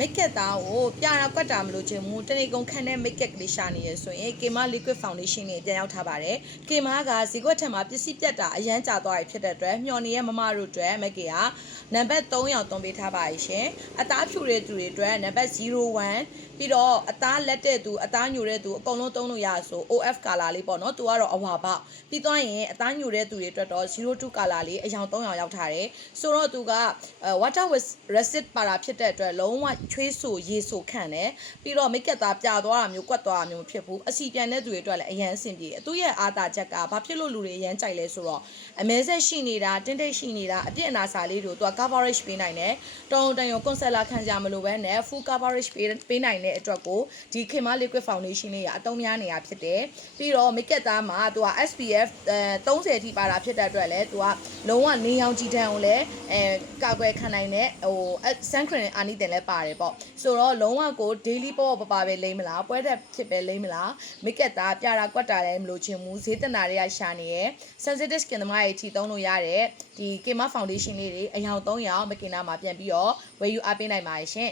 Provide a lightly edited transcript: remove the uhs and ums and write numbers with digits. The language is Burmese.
make up တာကိုပြတာကွက်တာမလို့ချင်ဘူးတနေ့ကုန်ခန့်တဲ့ make up ကလေးရှာနေရဆိုရင် Kema liquid foundation နဲ့ပြန်ရောက်ထားပါတယ် Kema ကဈေးကွက်ထက်မှာပစ္စည်းပြတ်တာအရန်ကြာသွားပြီဖြစ်တဲ့အတွက်မျှော်နေရဲ့မမတို့အတွက် make up ကနံပါတ်3ရောက်သွင်းပေးထားပါရှင်အသားဖြူတဲ့သူတွေအတွက်နံပါတ်01ပြီးတော့အသားလက်တဲ့သူအသားညိုတဲ့သူအကုန်လုံးသုံးလို့ရဆို OF color လေးပေါ့နော်သူကတော့အဝါပေါက်ပြီးသွားရင်အသားညိုတဲ့သူတွေအတွက်တော့02 color လေးအယောင်3ယောင်ရောက်ထားတယ်ဆိုတော့သူက water with resid ပါတာဖြစ်တဲ့အတွက်လုံးဝချွေးဆူရေဆူခန့်တယ်ပြီးတော့ make up သားပြသွားတာမျိုးကွက်သွားတာမျိုးမဖြစ်ဘူးအစီပြန်တဲ့သူတွေအတွက်လည်းအရန်အဆင်ပြေတယ်သူရဲ့အားသာချက်ကဘာဖြစ်လို့လူတွေအရန်ကြိုက်လဲဆိုတော့အမဲဆက်ရှိနေတာတင်းတိတ်ရှိနေတာအပြည့်အနာစာလေးတို့သူက coverage ပေးနိုင်တယ်တောင်းတန်ရော concealer ခံကြမလို့ပဲနဲ့ full coverage ပေးနိုင်တဲ့အတွက်ကိုဒီ Kema liquid foundation လေးကအသုံးများနေရဖြစ်တယ်ပြီးတော့ make up သားမှာသူက SPF 30အထိပါတာဖြစ်တဲ့အတွက်လည်းသူကလုံးဝနေအောင်ကြည်တန်းကိုလည်းကာကွယ်ခံနိုင်တဲ့ဟို sun cream အာနိသင်လည်းပါတယ်ပေါ့ဆိုတော့လုံးဝကို daily ပေါ့ပပပဲလိမ့်မလားပွဲတက်ဖြစ်ပဲလိမ့်မလား make up သားပြတာကွက်တာလည်းမလို့ချင်ဘူးဈေးတနာတွေကရှာနေရယ် sensitive skin သမားတွေအထိသုံးလို့ရတဲ့ဒီ Kema foundation လေးတွေအယောင်3ယောင်မကင်နာမှာပြန်ပြီးတော့ဝယ်ယူအားပေးနိုင်ပါရှင်